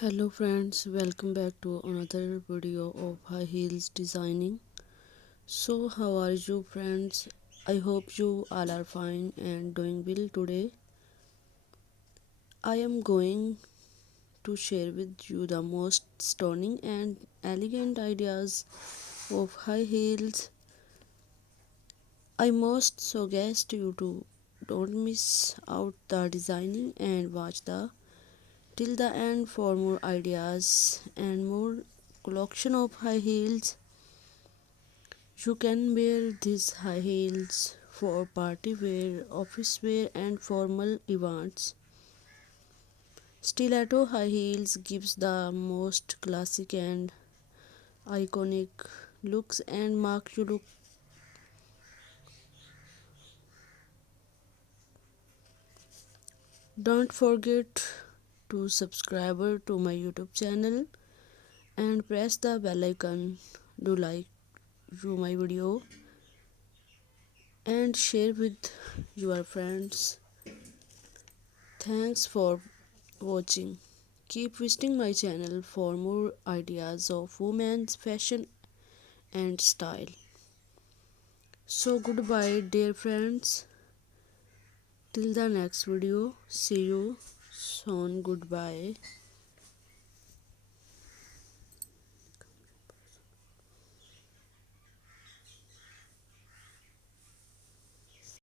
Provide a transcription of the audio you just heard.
Hello friends, welcome back to another video of high heels designing. So how are you friends? I hope you all are fine and doing well today. I am going to share with you the most stunning and elegant ideas of high heels. I must suggest you to don't miss out the designing and watch the till the end for more ideas and more collection of high heels. You can wear these high heels for party wear, office wear, and formal events. Stiletto high heels gives the most classic and iconic looks and mark you look. Don't forget to subscribe to my YouTube channel and press the bell icon. Do like you my video and share with your friends. Thanks for watching. Keep visiting my channel for more ideas of women's fashion and style. So goodbye dear friends. Till the next video. See you soon. Goodbye.